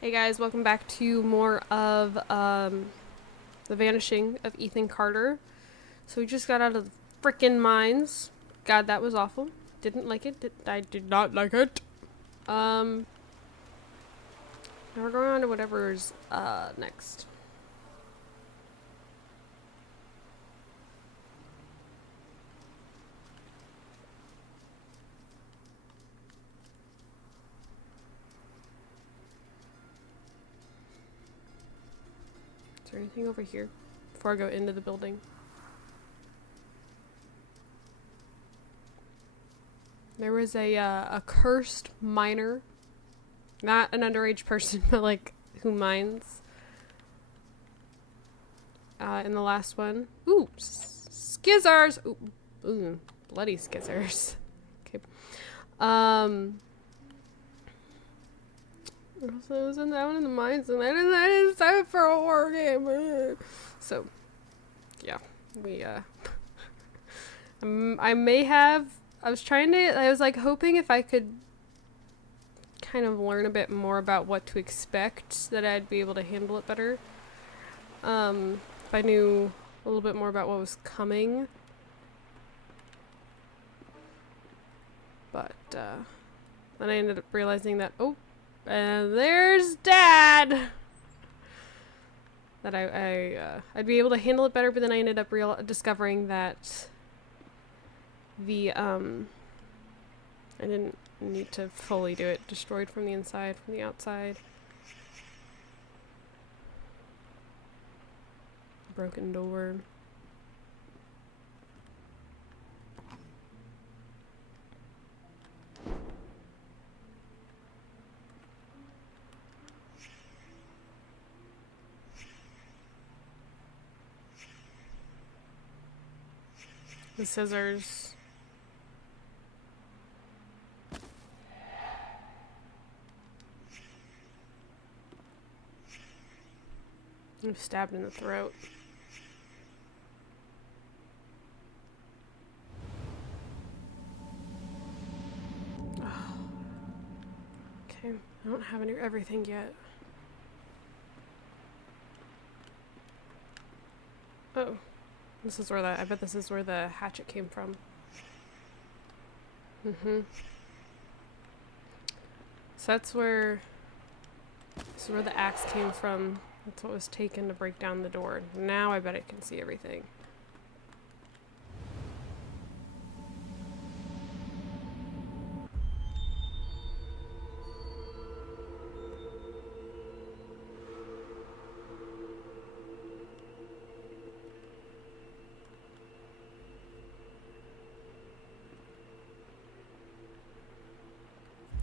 Hey guys, welcome back to more of The Vanishing of Ethan Carter. So we just got out of the frickin' mines. God, that was awful. Didn't like it. I did not like it. Now we're going on to whatever's next. Is there anything over here before I go into the building? There was a cursed miner, not an underage person, but like who mines. In the last one, ooh, skizzers. Ooh, bloody skizzers. Okay. So I was in that one in the mines, and I didn't sign up for a horror game. So, yeah, we I may have. I was trying to. I was like hoping if I could kind of learn a bit more about what to expect, that I'd be able to handle it better. If I knew a little bit more about what was coming. But then I ended up realizing that and there's Dad. That I'd be able to handle it better, but then I ended up discovering that I didn't need to fully do it. Destroyed from the inside, from the outside. Broken door. The scissors. I'm stabbed in the throat. Okay, I don't have everything yet. Oh, this is where I bet this is where the hatchet came from. So this is where the axe came from. That's what was taken to break down the door. Now I bet I can see everything.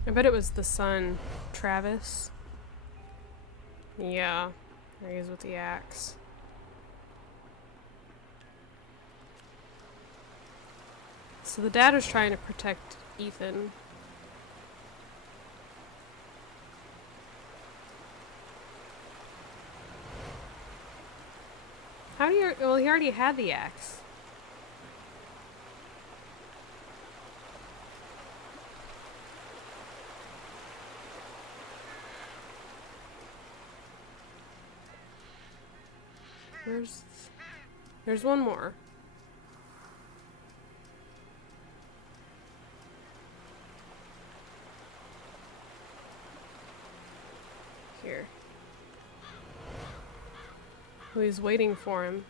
I bet it was the son, Travis. Yeah, there he is with the axe. So the dad was trying to protect Ethan. How do you... Well, he already had the axe. There's one more. Here. Well, he's waiting for him.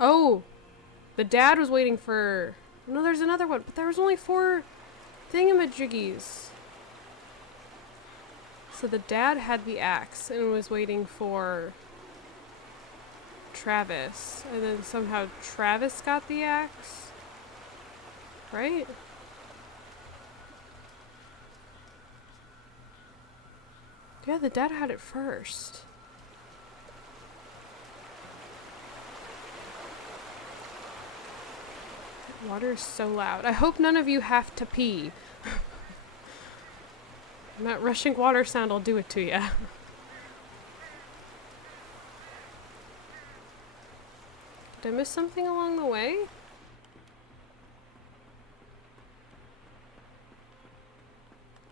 Oh! The dad was waiting for... No, there's another one, but there was only 4 thingamajiggies. So the dad had the axe and was waiting for Travis. And then somehow Travis got the axe? Right? Yeah, the dad had it first. That water is so loud. I hope none of you have to pee. That rushing water sound will do it to you. Did I miss something along the way?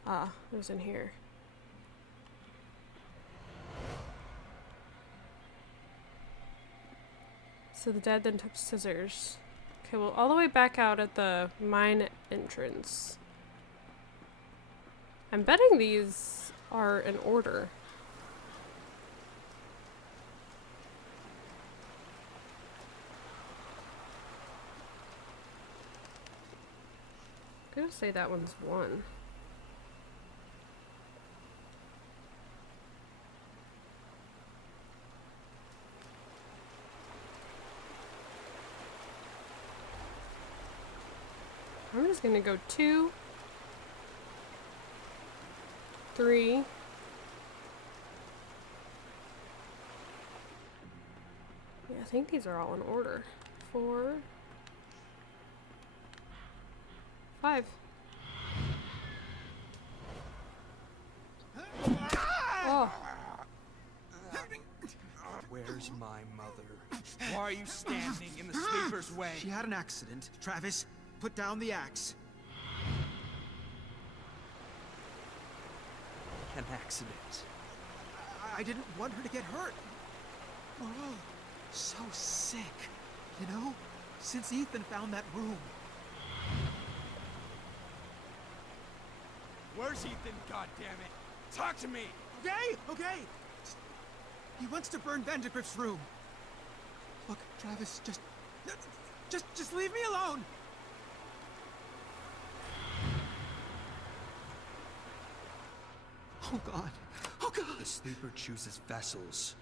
Ah, it was in here. So the dad then took scissors. Okay, well, all the way back out at the mine entrance. I'm betting these are in order. I'm gonna say that one's 1. I'm just gonna go 2, 3. Yeah, I think these are all in order. 4, 5. Oh, Where's my mother? Why are you standing in the sleeper's way? She had an accident. Travis, put down the axe. An accident. I didn't want her to get hurt. Oh, so sick. You know? Since Ethan found that room. Where's Ethan, goddammit? Talk to me! Okay. He wants to burn Vandergrift's room. Look, Travis, just leave me alone. Oh God. The sleeper chooses vessels.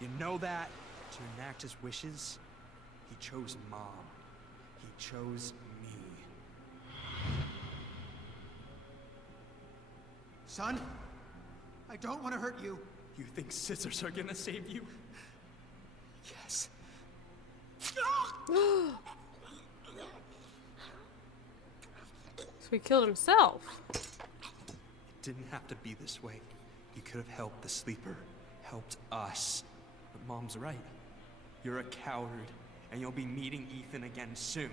You know that? To enact his wishes? He chose Mom. He chose me. Son, I don't want to hurt you. You think scissors are gonna save you? Yes. so he killed himself. It didn't have to be this way. You could have helped the sleeper, helped us. But Mom's right. You're a coward, and you'll be meeting Ethan again soon.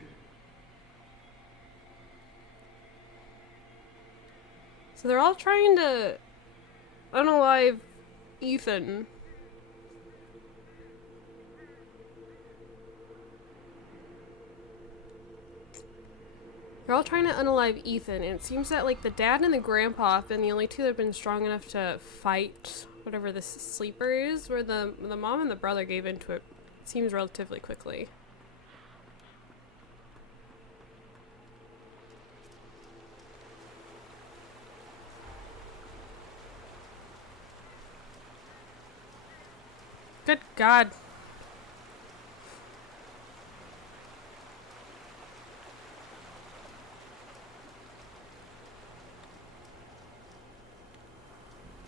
So they're all trying to unalive Ethan. They're all trying to unalive Ethan, and it seems that like the dad and the grandpa have been the only two that have been strong enough to fight whatever this sleeper is, where the mom and the brother gave into it, seems relatively quickly. Good God.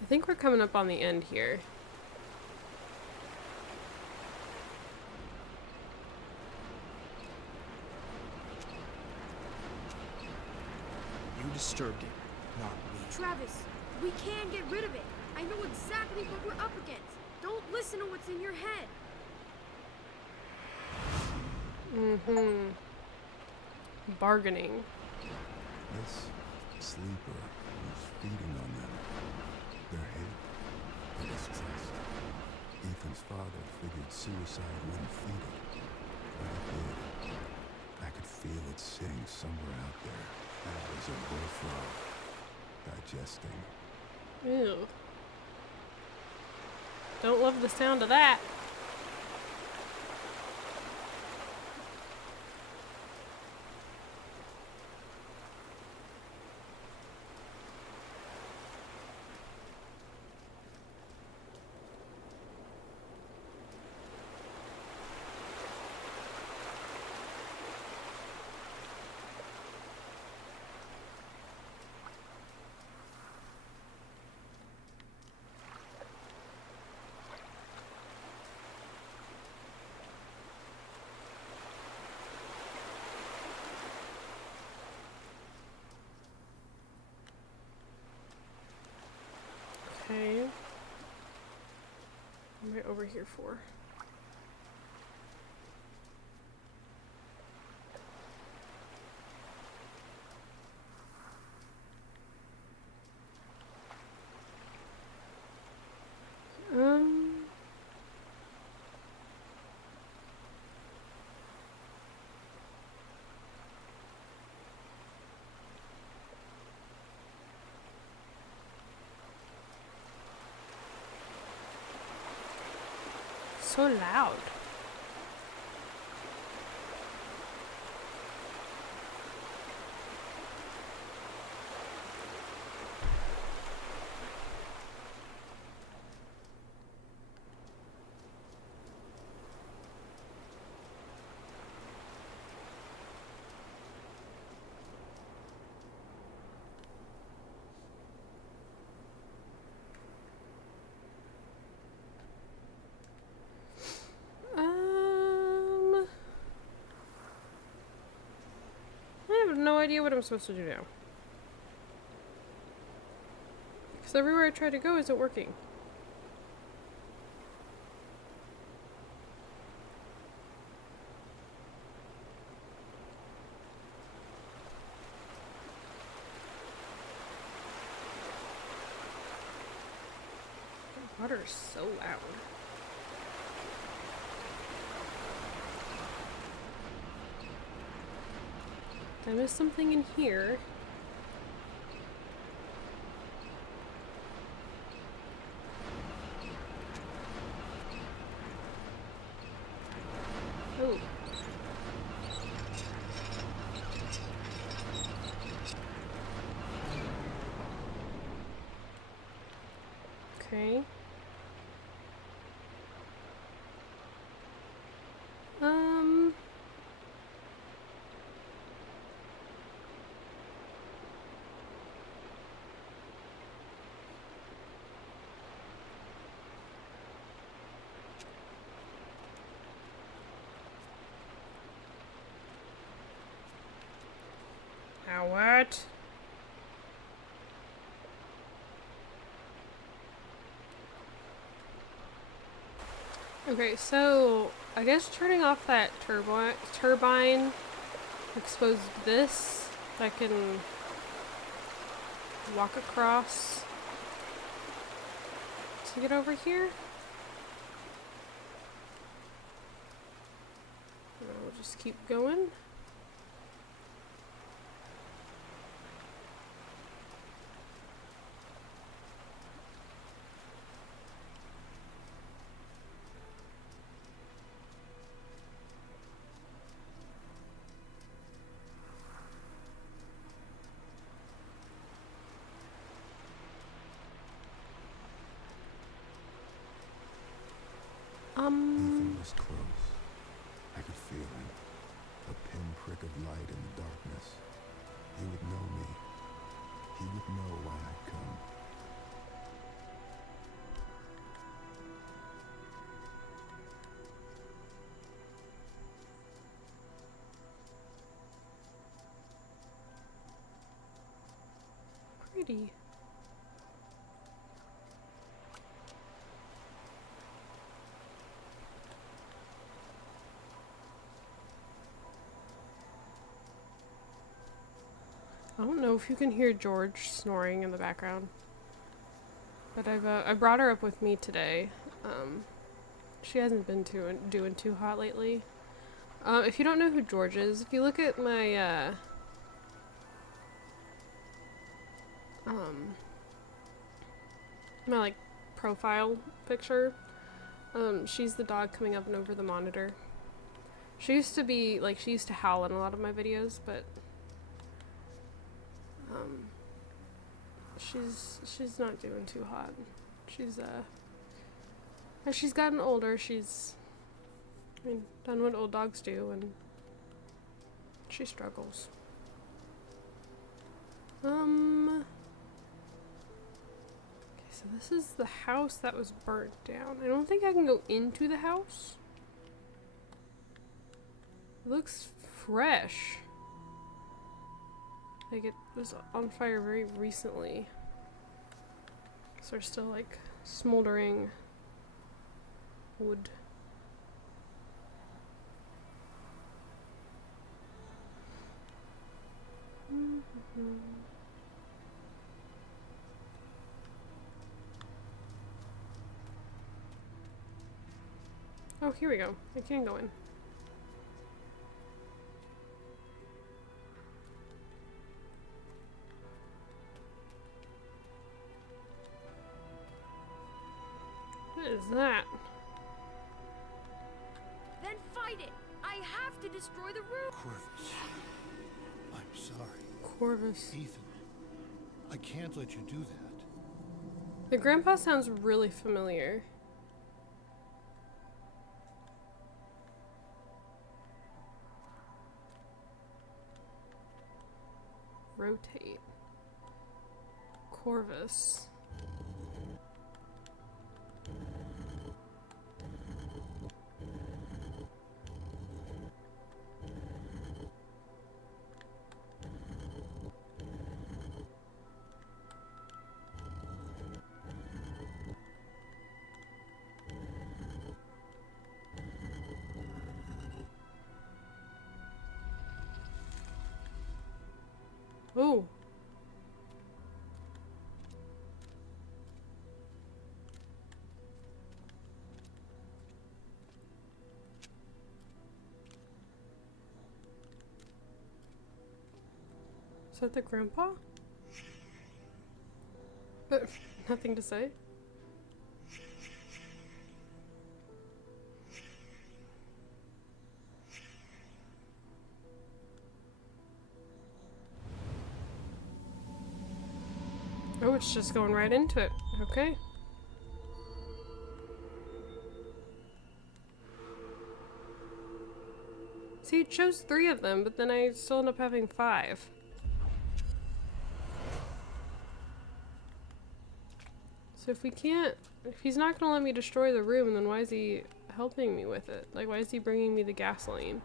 I think we're coming up on the end here. You disturbed it, not me. Travis, we can get rid of it. I know exactly what we're up against. Don't listen to what's in your head. Mm-hmm. Bargaining. This sleeper was feeding on them. Their hate, their distrust. Ethan's father figured suicide wouldn't feed it, but it did. I could feel it sitting somewhere out there, as a bullfrog, digesting. Ew. Don't love the sound of that. Okay. What am I over here for? So loud. I have no idea what I'm supposed to do now. Because everywhere I try to go isn't working. The water is so loud. I missed something in here. Oh. Okay. Now what? Okay, so I guess turning off that turbine exposed this. I can walk across to get over here. And I'll just keep going. Ethan was close. I could feel him. A pinprick of light in the darkness. He would know me. He would know why I'd come. Pretty. I don't know if you can hear George snoring in the background, but I brought her up with me today. She hasn't been doing too hot lately. If you don't know who George is, if you look at my my like profile picture, she's the dog coming up and over the monitor. She used to be like she used to howl in a lot of my videos, but she's not doing too hot. She's as she's gotten older, she's done what old dogs do, and she struggles. Okay, so this is the house that was burnt down. I don't think I can go into the house. It looks fresh. Like it was on fire very recently. So there's still like smoldering wood. Oh, here we go. I can go in. What is that? have to destroy the room. Corvus, I'm sorry. Corvus. Ethan, I can't let you do that. The grandpa sounds really familiar. Rotate. Corvus. Ooh. Is that the grandpa? Nothing to say. Oh, it's just going right into it. Okay. See, it chose 3 of them, but then I still end up having 5. So if he's not gonna let me destroy the room, then why is he helping me with it? Like, why is he bringing me the gasoline?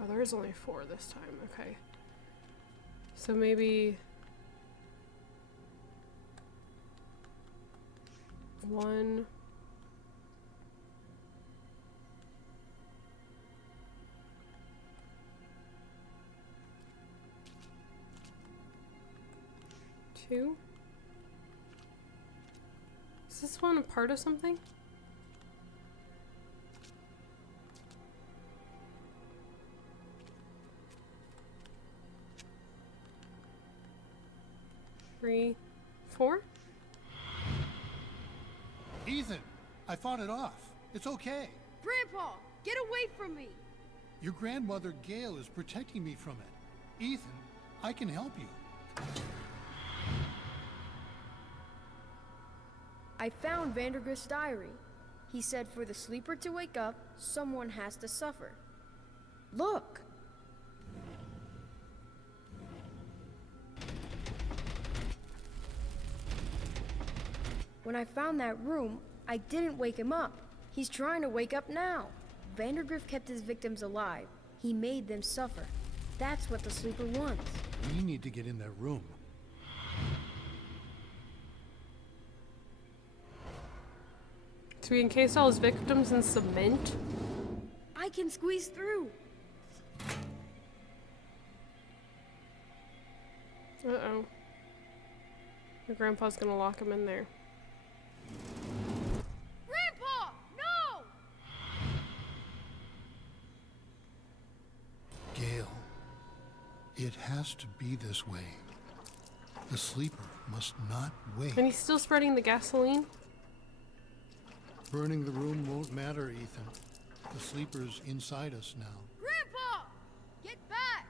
Oh, there is only 4 this time. Okay. So maybe 1. 2. Is this one a part of something? Three, 4? Ethan, I fought it off. It's okay. Grandpa, get away from me. Your grandmother, Gail, is protecting me from it. Ethan, I can help you. I found Vandergrift's diary. He said for the sleeper to wake up, someone has to suffer. Look! When I found that room, I didn't wake him up. He's trying to wake up now. Vandergrift kept his victims alive. He made them suffer. That's what the sleeper wants. We need to get in that room. So he encased all his victims in cement? I can squeeze through. Uh-oh. Your grandpa's gonna lock him in there. Grandpa, no! Gail, it has to be this way. The sleeper must not wake. And he's still spreading the gasoline? Burning the room won't matter, Ethan. The sleeper's inside us now. Grandpa! Get back!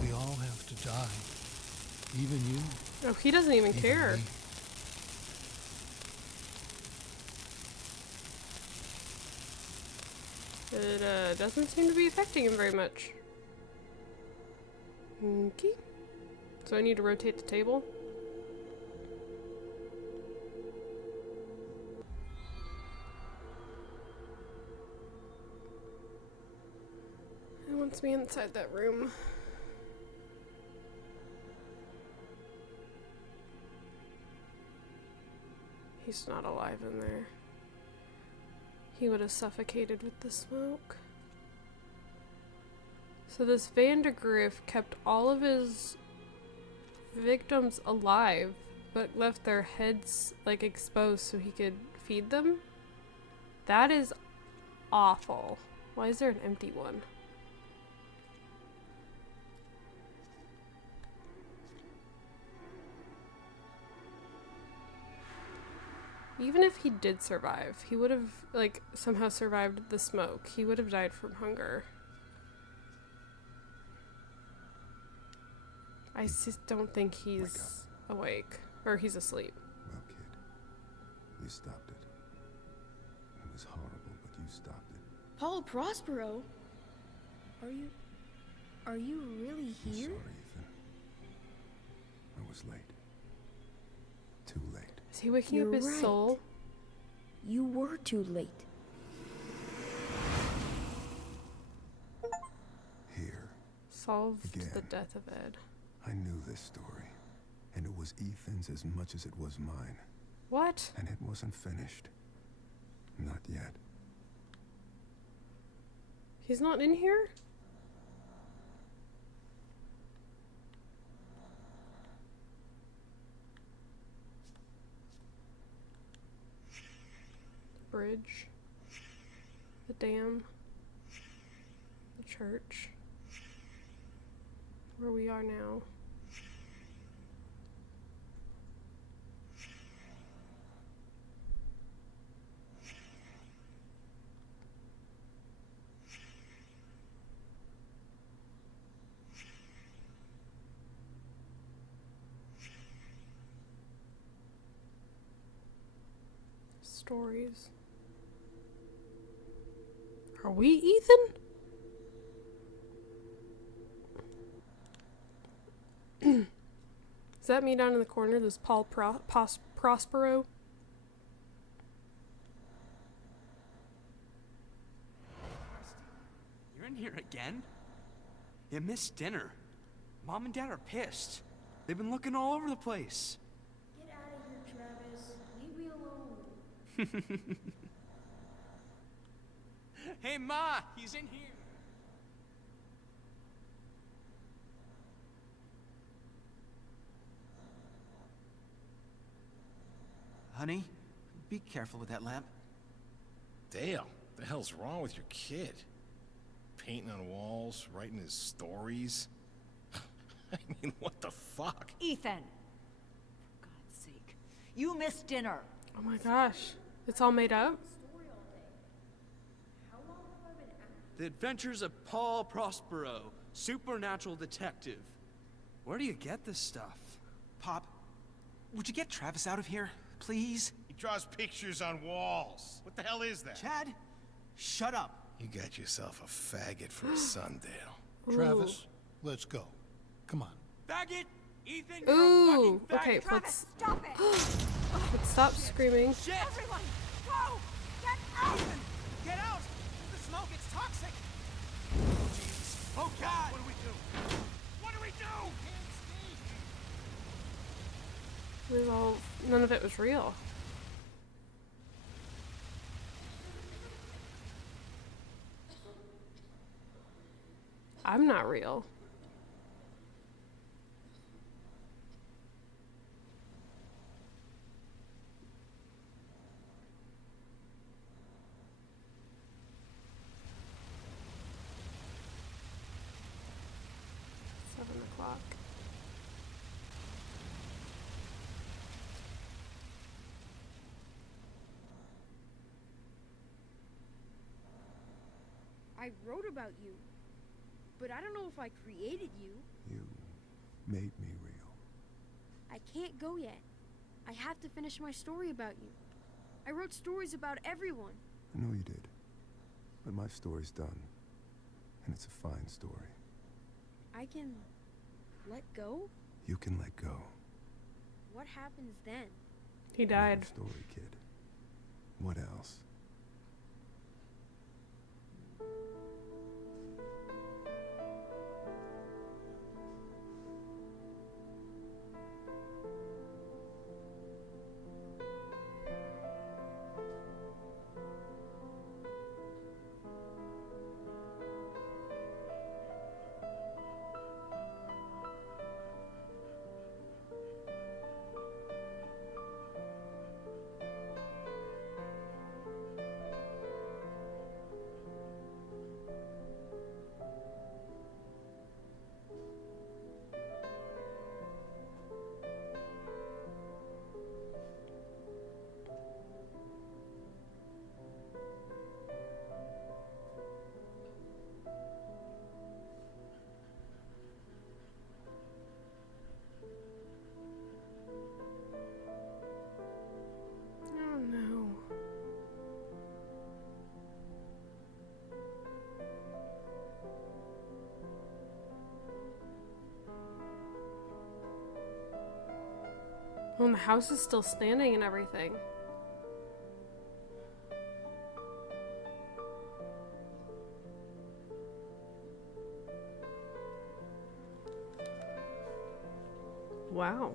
We all have to die. Even you. Oh, he doesn't even care. Me. It doesn't seem to be affecting him very much. Okay. So I need to rotate the table. It wants me inside that room. He's not alive in there. He would have suffocated with the smoke. So this Vandergrift kept all of his victims alive, but left their heads like exposed so he could feed them? That is awful. Why is there an empty one? even if he did survive, he would have, like, somehow survived the smoke. He would have died from hunger. I just don't think he's awake. Or he's asleep. Well, kid, you stopped it. It was horrible, but you stopped it. Paul Prospero? Are you really I'm here? sorry, Ethan. I was late. Too late. Is he waking You're up his right. soul? You were too late. Here, Solved Again. the death of Ed. I knew this story, and it was Ethan's as much as it was mine, What? and it wasn't finished. Not yet. He's not in here? The bridge. The dam. The church. Where we are now. Stories. Are we Ethan? Is that me down in the corner? This Paul Prospero? You're in here again? You missed dinner. Mom and Dad are pissed. They've been looking all over the place. Get out of here, Travis. Leave me alone. Hey, Ma, he's in here. Honey, be careful with that lamp. Dale, the hell's wrong with your kid? Painting on walls, writing his stories. I mean, what the fuck? Ethan! For God's sake. You missed dinner. Oh my gosh. It's all made up? The Adventures of Paul Prospero, supernatural detective. Where do you get this stuff? Pop, would you get Travis out of here, please? He draws pictures on walls. What the hell is that? Chad, shut up. You got yourself a faggot for a son, Dale. Travis, let's go. Come on. Faggot! Ethan, you're a Ooh, fucking faggot! okay, Travis, let's stop it! let's stop screaming. Shit! Everyone, go! Get out! Get out! The smoke, it's toxic! Oh, jeez. Oh, God! What do we do? What do we do? It was all, none of it was real. I'm not real. $7 o'clock. I wrote about you, but I don't know if I created you. You made me real. I can't go yet. I have to finish my story about you. I wrote stories about everyone. I know you did. But my story's done. And it's a fine story. I can let go? You can let go. What happens then? He died. Another story, kid. What else? Well, and the house is still standing and everything. Wow.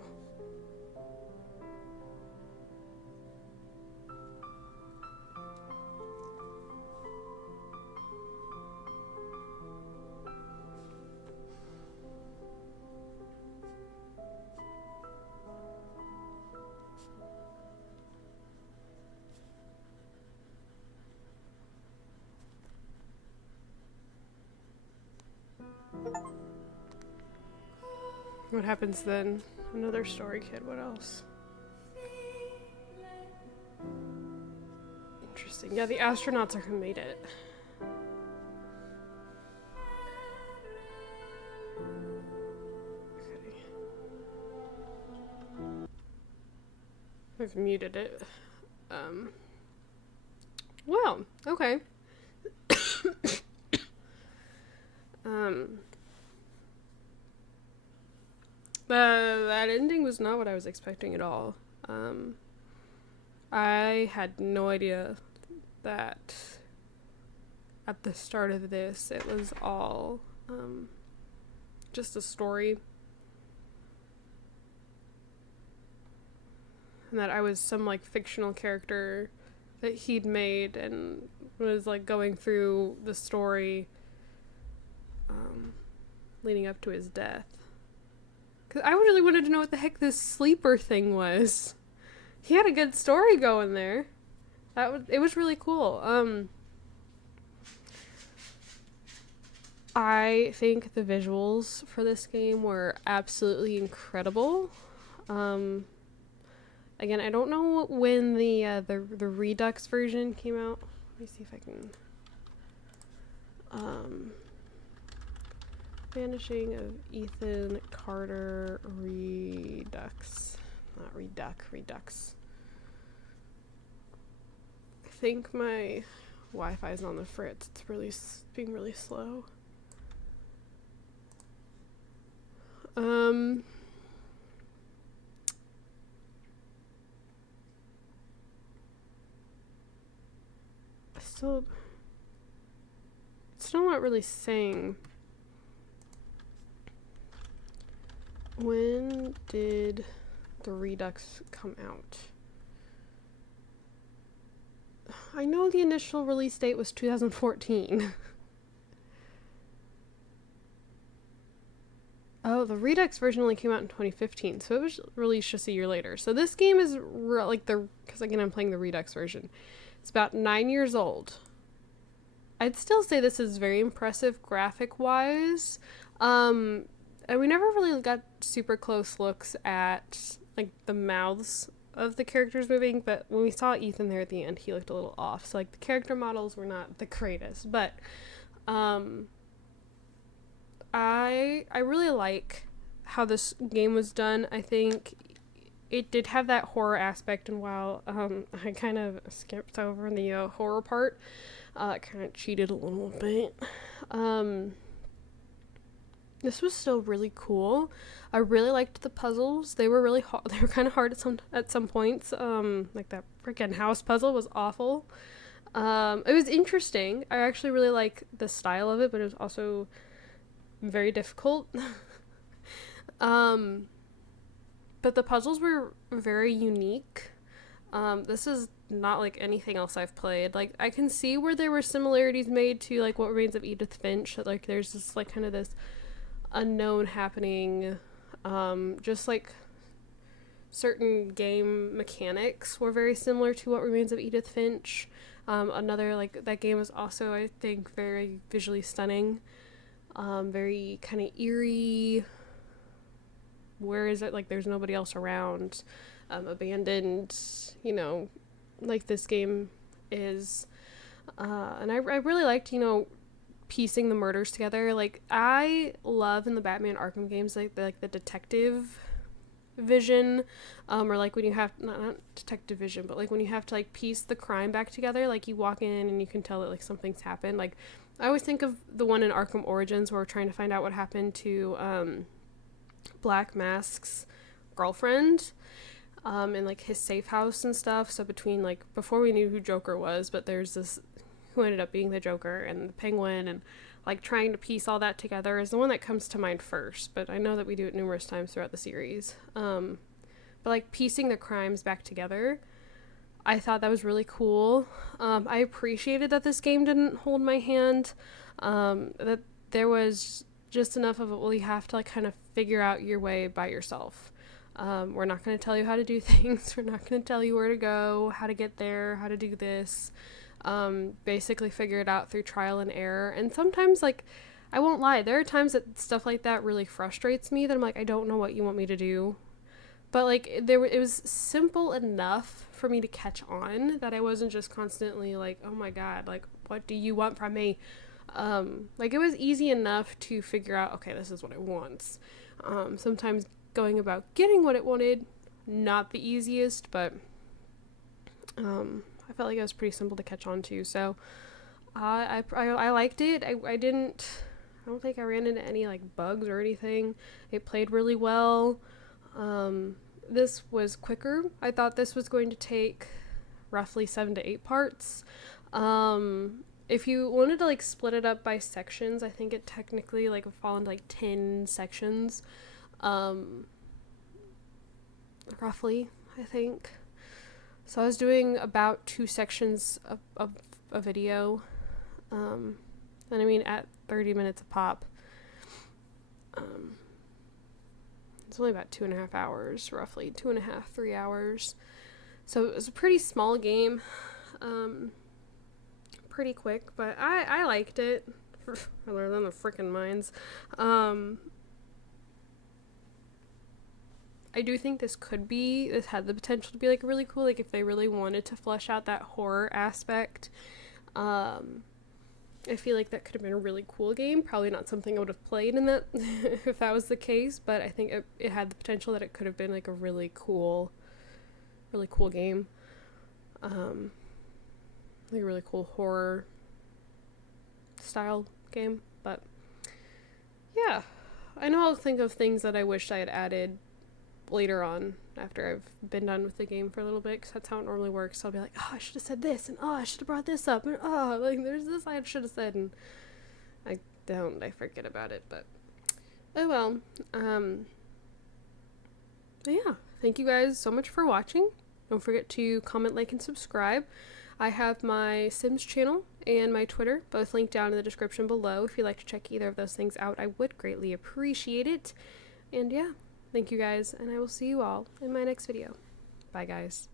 What happens then? Another story kid. What else? Interesting. Yeah, the astronauts are who made it. Okay. I've muted it. Well, okay. That ending was not what I was expecting at all. I had no idea that at the start of this it was all just a story. And that I was some like fictional character that he'd made and was like going through the story leading up to his death. Because I really wanted to know what the heck this sleeper thing was. He had a good story going there. It was really cool. I think the visuals for this game were absolutely incredible. Again, I don't know when the Redux version came out. Let me see if I can. Vanishing of Ethan Carter Redux. Not Redux. I think my Wi-Fi is on the fritz. It's really being really slow. Still not really saying. When did the Redux come out? I know the initial release date was 2014. Oh, the Redux version only came out in 2015, so it was released just a year later. So this game is because again I'm playing the Redux version. It's about 9 years old. I'd still say this is very impressive graphic-wise. And we never really got super close looks at like the mouths of the characters moving, but when we saw Ethan there at the end, he looked a little off. So like the character models were not the greatest, but I really like how this game was done. I think it did have that horror aspect, and while I kind of skipped over the horror part, kind of cheated a little bit. This was still really cool. I really liked the puzzles. They were really hard. They were kind of hard at some points. Like that freaking house puzzle was awful. It was interesting. I actually really like the style of it, but it was also very difficult. But the puzzles were very unique. This is not like anything else I've played. Like I can see where there were similarities made to like What Remains of Edith Finch. That like there's this like kind of this unknown happening, just like certain game mechanics were very similar to What Remains of Edith Finch. Another like that game was also I think very visually stunning, very kind of eerie. Where is it like there's nobody else around, abandoned, like this game is, and I really liked piecing the murders together. Like I love in the Batman Arkham games like the detective vision, or like when you have not detective vision, but like when you have to like piece the crime back together. Like you walk in and you can tell that like something's happened. Like I always think of the one in Arkham Origins where we're trying to find out what happened to Black Mask's girlfriend. in like his safe house and stuff. So between like before we knew who Joker was, but there's this who ended up being the Joker and the Penguin, and like trying to piece all that together is the one that comes to mind first. But I know that we do it numerous times throughout the series. But like piecing the crimes back together, I thought that was really cool. I appreciated that this game didn't hold my hand. That there was just enough of it. Well, you have to like kind of figure out your way by yourself. We're not going to tell you how to do things. We're not going to tell you where to go, how to get there, how to do this. Basically figure it out through trial and error. And sometimes, like, I won't lie, there are times that stuff like that really frustrates me, that I'm like, I don't know what you want me to do. But like it was simple enough for me to catch on that I wasn't just constantly like, oh my god, like what do you want from me? Like it was easy enough to figure out, okay, this is what it wants. Sometimes going about getting what it wanted, not the easiest, but I felt like it was pretty simple to catch on to. So I liked it. I don't think I ran into any like bugs or anything. It played really well. This was quicker. I thought this was going to take roughly 7 to 8 parts. If you wanted to like split it up by sections, I think it technically like would fall into like 10 sections. Roughly, I think. So I was doing about 2 sections of a video. And I mean at 30 minutes a pop. It's only about 2.5 hours, roughly 2.5, 3 hours. So it was a pretty small game, pretty quick, but I liked it. Other than the freaking mines. I do think this had the potential to be like really cool, like if they really wanted to flesh out that horror aspect. I feel like that could have been a really cool game. Probably not something I would have played in that if that was the case, but I think it had the potential that it could have been like a really cool game. Like a really cool horror style game. But yeah, I know I'll think of things that I wish I had added later on after I've been done with the game for a little bit, because that's how it normally works. So I'll be like, oh, I should have said this, and oh, I should have brought this up, and oh, like there's this I should have said, and I forget about it. But oh well. But yeah, thank you guys so much for watching. Don't forget to comment, like, and subscribe. I have my Sims channel and my Twitter, both linked down in the description below. If you'd like to check either of those things out, I would greatly appreciate it. And yeah, thank you guys, and I will see you all in my next video. Bye, guys.